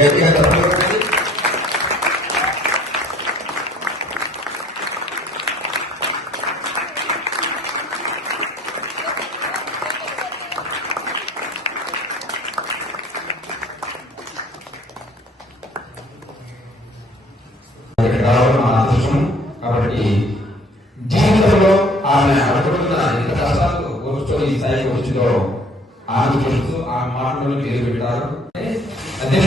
గట్టిగా తప్పకుండా రావడం మన అదృష్టం. కాబట్టి జీవితంలో ఆమె అనుకుంటున్న ఎంత కష్టాలు కూర్చొని ఈ స్థాయికి వచ్చిందో ఆమె తెలుసు. ఆ మాటలను పేరు పెట్టారు. అదే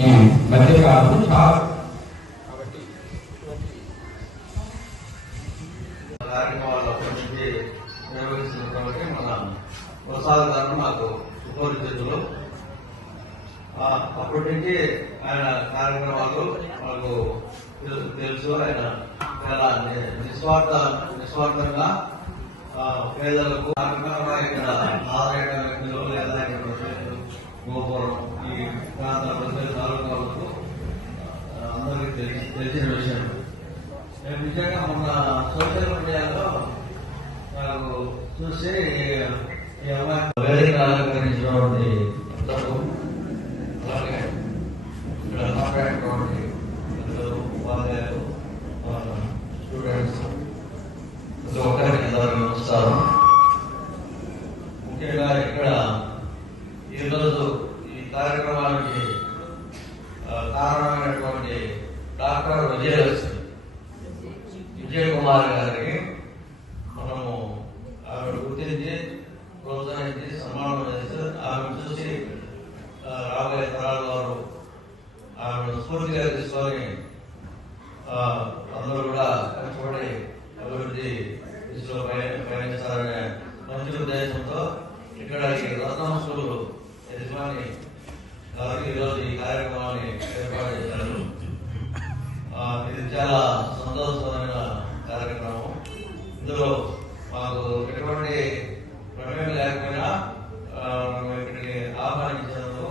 ఈ మధ్యకాలం చాలా కార్యక్రమాలు నిర్వహిస్తున్నారు కాబట్టి మన ప్రసాద్ గారు నాకు సుపరిచితులు. అప్పటి నుంచి ఆయన కార్యక్రమాలు మనకు తెలుసు. ఆయన చాలా నిస్వార్థంగా పేదలకు ఇక్కడ ఆదాయ వ్యక్తులు లేదా గోపురం ఈ ప్రాంత ప్రజల తాలూకాలకు అందరికీ తెలిసిన విషయం. నేను నిజంగా మొన్న సోషల్ మీడియాలో నాకు చూసి ఈ అమ్మాయి వేదిక అలంకరించినటువంటి అలాగే ఇక్కడ మాట్లాడేటువంటి ఉపాధ్యాయులు స్టూడెంట్స్ ప్రతి ఒక్కరికి అందరికీ నమస్కారం. ముఖ్యంగా ఇక్కడ ఈరోజు ఈ కార్యక్రమానికి కారణమైనటువంటి డాక్టర్ విజయ్ కుమార్ గారికి మనము ఆవిడ గుర్తించి ప్రోత్సహించి సన్మానం చేస్తే ఆమె చూసి రాబోయే తరాల వారు ఆమెను స్ఫూర్తిగా తీసుకొని అందరూ కూడా కష్టపడి అభివృద్ధి దిశలో పయనిస్తారనే మంచి ఉద్దేశంతో ఇక్కడ ఈ రత్నం స్కూల్ యజమాని గారు ఈరోజు ఈ కార్యక్రమాన్ని ఏర్పాటు చేశారు. ఇది చాలా సంతోషమైన కార్యక్రమం. ఇందులో మాకు ఎటువంటి ప్రమేయం లేకపోయినా మేము ఇక్కడికి ఆహ్వానించినందుకు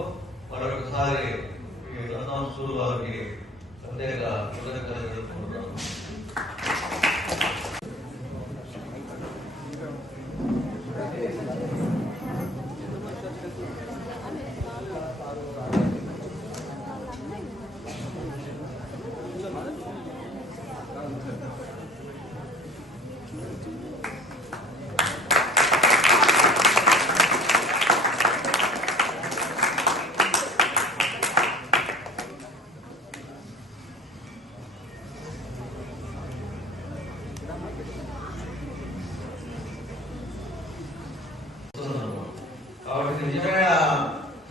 మరొకసారి ఈ రత్నం స్కూల్ వారికి ప్రత్యేక కృతజ్ఞతలు తెలుపుకుంటున్నాను. కాబట్టి నిజమైన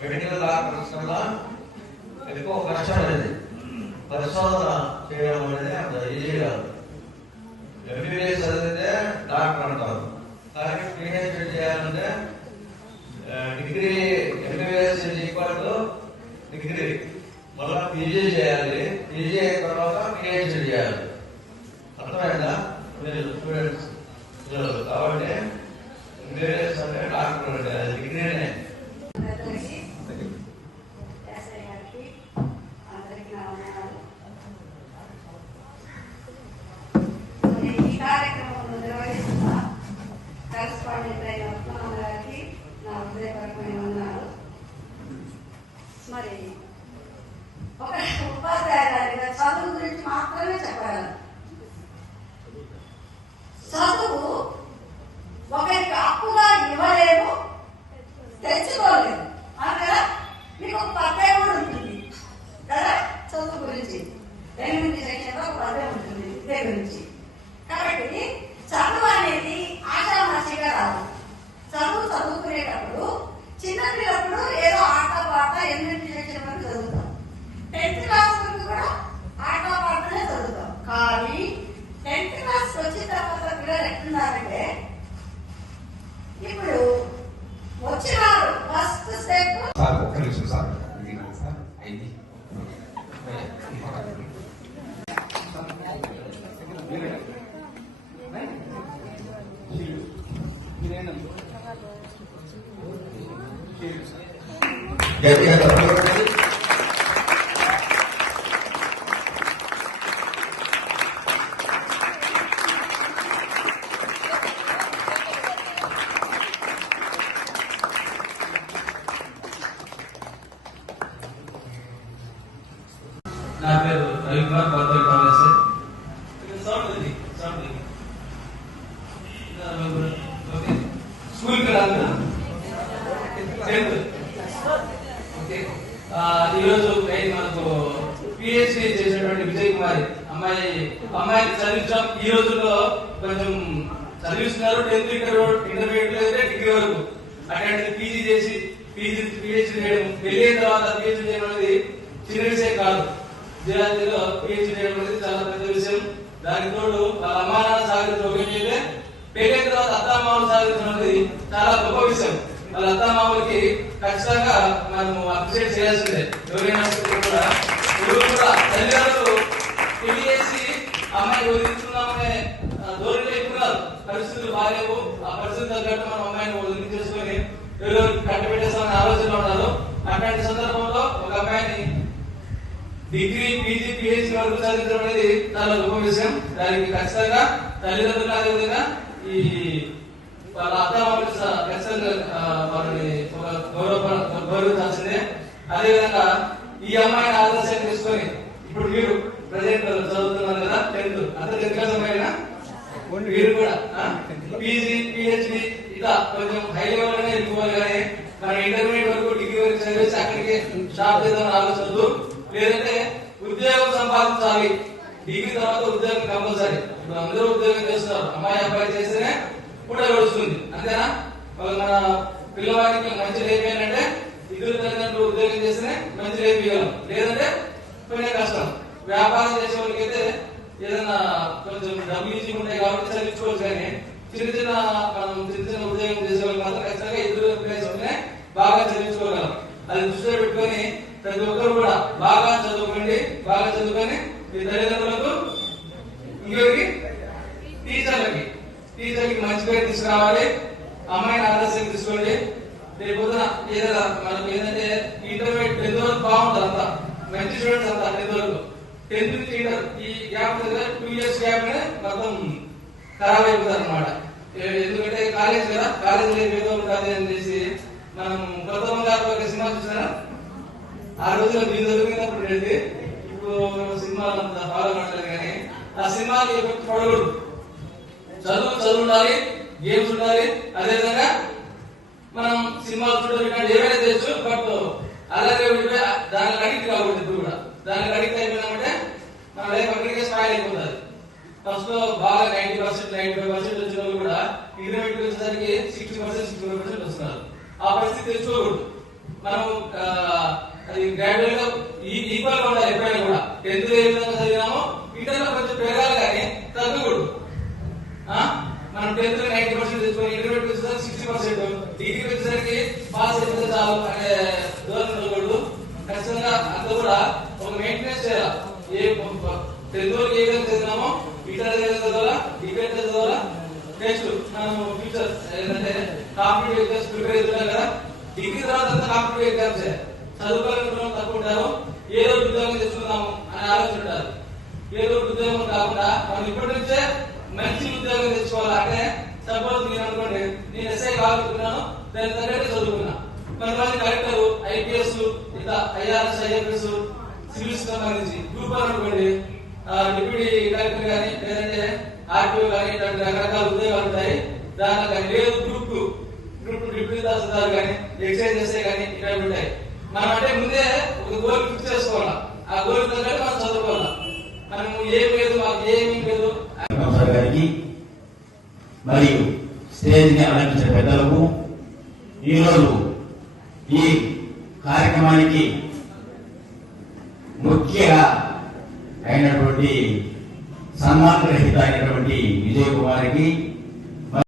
మెడికల్ డాక్టర్స్ కన్నా ఎక్కువ కష్టం అనేది పరిశోధన చేయడం అనేది అంత ఈజీ కాదు. ఎంబీబీఎస్ చదివితే డాక్టర్ అంటారు, కానీ పిహెచ్డి చేయాలంటే degree MBBS equal to degree, మళ్ళీ పీజీ చేయాలి, పీజీ అయిన తర్వాత పిహెచ్డి చేయాలి. అర్థమైందా మీరు స్టూడెంట్స్? కాబట్టి ఎంబీబీఎస్ అంటే డాక్టర్ అంటే అది డిగ్రీనే. ఈ కార్యక్రమంలో నిర్వహిస్తున్న కరెస్పాండెంట్ అయిన ఉస్మాన్ గారికి నా హృదయపూర్వకమైన వందనాలు. మరి ఒక ఉపాధ్యాయురాలిగా చదువు గురించి మాత్రమే చెప్పగలను. చదువు ఒకరికి అప్పుగా ఇవ్వలేము, తెచ్చుకోలేదు కదా. మీకు ఒక పద్యం కూడా ఉంటుంది కదా చదువు గురించి. 8 సెక్షన్లో ఒక పద్యం ఉంటుంది ఇదే గురించి. కాబట్టి చదువు అనేది ఆషామాషిగా రాదు. చదువుకునేటప్పుడు చిన్నపిల్లప్పుడు ఏదో ఆట పాట 8 సెక్షన్ వరకు చదువుతాం. 10th క్లాస్ వరకు కూడా ఆట పాటనే చదువుతాం. కానీ 10th క్లాస్ వచ్చిన తర్వాత పిల్లలు ఎట్లున్నారంటే, ఇప్పుడు వచ్చినారు ఫస్ట్ స్టెప్. ఒక్క నిమిషం సార్, అయింది గట్టిగా తప్పకుండా రవికుమార్ బర్త్డే కాలేజ్ స్కూల్ కి రాదు ఓకే. ఈరోజు మనకు పిహెచ్డి చేసినటువంటి విజయ్ కుమారి అమ్మాయిని చదివించాం. ఈ రోజుల్లో కొంచెం చదివిస్తున్నారు 10th ఇంటర్మీడియట్ అయితే డిగ్రీ వరకు. అట్లాంటిది పీజీ చేసి పిహెచ్డి చేయడం, పెళ్లి అయిన తర్వాత పిహెచ్డి చేయడం అనేది చిన్న విషయం కాదు. విద్యార్థిలో పిహెచ్డి చేయడం అనేది చాలా పెద్ద విషయం. దానికి తోడు వాళ్ళ అమ్మా నాన్న సాగించడం అయితే పెళ్లి అయిన తర్వాత అత్తామామలు సాగించడం అనేది చాలా గొప్ప విషయం. వాళ్ళ అత్తామామలకి ఖచ్చితంగా మనము అప్రిషియేట్ చేయాల్సిందే. ఎవరైనా కూడా తల్లిదండ్రులు పెళ్లి చేసి అమ్మాయిని వదిలించుకున్నామనే ధోరణిలో ఎక్కున్నారు. పరిస్థితులు బాగాలేవు, ఆ పరిస్థితి తగ్గట్టు మనం అమ్మాయిని వదిలి చేసుకుని ఎవరెవరికి కట్టబెట్టేస్తామని ఆలోచనలో ఉన్నారు. అట్లాంటి సందర్భంలో ఒక అమ్మాయిని డిగ్రీ పీజీ పిహెచ్డి వరకు చదివించడం అనేది చాలా గొప్ప విషయం. దానికి ఖచ్చితంగా తల్లిదండ్రులు అదేవిధంగా ఈ వాళ్ళ అత్తమామలు ఖచ్చితంగా వాళ్ళని గౌరవించాల్సిందే. అదేవిధంగా ఈ అమ్మాయిని ఆదర్శంగా తీసుకొని ఇప్పుడు మీరు ప్రజెంట్ చదువుతున్నారు కదా 10th అంత 10th క్లాస్ అమ్మాయినా మీరు కూడా పీజీ పిహెచ్డి ఇలా కొంచెం హై లెవెల్ గానే ఎదుర్కోవాలి. కానీ మన ఇంటర్మీడియట్ వరకు డిగ్రీ వరకు చదివేసి అక్కడికి స్టాప్ చేద్దామని ఆలోచనదు. లేదంటే ఉద్యోగం సంపాదించాలి, డిగ్రీ తర్వాత ఉద్యోగం కంపల్సరీ. ఇప్పుడు అందరూ ఉద్యోగం చేస్తున్నారు, అమ్మాయి అబ్బాయి చేస్తేనే కూడా గడుస్తుంది, అంతేనా? మన పిల్లవాడికి మంచి లేపేయాలంటే ఇద్దరు తల్లిదండ్రులు ఉద్యోగం చేస్తేనే మంచి లేపేయగలం, లేదంటే కొంచెం కష్టం. వ్యాపారం చేసే వాళ్ళకి అయితే ఏదైనా కొంచెం డబ్బులు ఈజీ ఉంటాయి కాబట్టి చదివించుకోవచ్చు. కానీ చిన్న చిన్న ఉద్యోగం చేసే వాళ్ళు మాత్రం ఖచ్చితంగా ఇద్దరు ప్లేస్లోనే బాగా చదివించుకోగలం. అది దృష్టిలో పెట్టుకొని ప్రతి ఒక్కరు కూడా బాగా చదువుకోండి. బాగా చదువుకొని మీ తల్లిదండ్రులకు ఇంకొకరికి టీచర్లకి మంచి పేరు తీసుకురావాలి. అమ్మాయిని ఆదర్శంగా తీసుకోండి. రేపు పొద్దున ఏదైనా మనకు ఏంటంటే ఇంటర్మీడియట్ 10th వరకు బాగుంటుంది, అంతా మంచి స్టూడెంట్స్ అంతా 10th వరకు. 10th నుంచి ఇంటర్ ఈ గ్యాప్ 2 years గ్యాప్ మొత్తం ఖరాబ్ అయిపోతారు అనమాట. ఎందుకంటే కాలేజ్ కదా, కాలేజ్ ఏదో ఉంటుంది అనేసి మనం కొత్త బంగారు ఒక సినిమా చూసారా? ఆ రోజుల్లో మీరు చదువుకున్నప్పుడు వెళ్ళి ఇప్పుడు సినిమాలు అంత ఫాలో కావట్లేదు. కానీ ఆ సినిమాకి ఎఫెక్ట్ పడకూడదు. చదువు ఉండాలి, గేమ్స్ ఉండాలి. అదేవిధంగా మనం సినిమాలు చూడాలి, ఏమైనా చేయొచ్చు. బట్ అలాగే ఉండిపోయి దానికి అడిక్ట్ కాకూడదు. ఇప్పుడు కూడా దానికి అడిక్ట్ అయిపోయినామంటే మన లైఫ్ అక్కడికే స్పాయిల్ అయిపోతుంది. ఫస్ట్ లో బాగా 90% 95% వచ్చిన వాళ్ళు కూడా ఇంటర్మీడియట్ వచ్చేసరికి 60% 65% వస్తున్నారు. ఆ పరిస్థితి తెచ్చుకోకూడదు. మనం అది గ్రాడ్యుయేట్ గా ఈక్వల్ గా ఉండాలి. ఎప్పుడైనా కూడా 10th ఏ విధంగా చదివినామో ఇంటర్ లో కొంచెం పెరగాలి, కానీ తగ్గకూడదు. మనం 10th 90% తెచ్చుకొని ఇంటర్మీడియట్ వచ్చేసరికి 60%, డిగ్రీ వచ్చేసరికి పాస్ అయిపోతే చాలు అనే దూరం ఉండకూడదు. ఖచ్చితంగా అంతా కూడా ఒక మెయింటెనెన్స్ చేయాలి. 10th వరకు ఏ విధంగా చదివినామో ఇంటర్ చదవాలా, డిగ్రీ చదవాలా. నెక్స్ట్ మనం ఫ్యూచర్ ఏంటంటే కాంపిటేటివ్ ఎగ్జామ్స్ ప్రిపేర్ అవుతున్నాం కదా. డిగ్రీ తర్వాత అంతా కాంపిటేటివ్ ఎగ్జామ్స్ చదువుకోవాలనుకున్న తక్కువ ఉంటారు. ఏదో ఉద్యోగం తెచ్చుకుందాము అని ఆలోచన ఉంటారు. ఏదో ఉద్యోగం కాకుండా మనం ఇప్పటి నుంచే మంచి ఉద్యోగం తెచ్చుకోవాలి. అంటే సపోజ్ నేను అనుకోండి, నేను ఎస్ఐ కావాలనుకున్నాను, దాని తగ్గట్టు చదువుకున్నా. కొంతమంది కలెక్టర్, ఐపీఎస్, ఇట్లా ఐఆర్ఎస్, ఐఎఫ్ఎస్, సివిల్స్ సంబంధించి గ్రూప్ అనుకోండి, డిప్యూటీ కలెక్టర్ కానీ లేదంటే ఆర్టీఓ కానీ ఇట్లాంటి రకరకాల ఉద్యోగాలు ఉంటాయి. దానిలో కానీ లేదు గ్రూప్ డిప్యూటీ తహసీల్దార్ కానీ ఎక్సైజ్ చేస్తే కానీ ఇట్లాంటి ఉంటాయి. మనం అంటే ముందే ఒక గోల్ ఫిక్స్ చేసుకోవాలా. ఆ గోల్ తగ్గట్టు మనం చదువుకోవాలా. మనం ఏం లేదు, మాకు ఏమీ లేదు. మరియు స్టేజ్ ని అలంకరించిన పెద్దలకు, ఈరోజు ఈ కార్యక్రమానికి ముఖ్య అయినటువంటి సన్మాన గ్రహీత అయినటువంటి విజయ్ కుమార్కి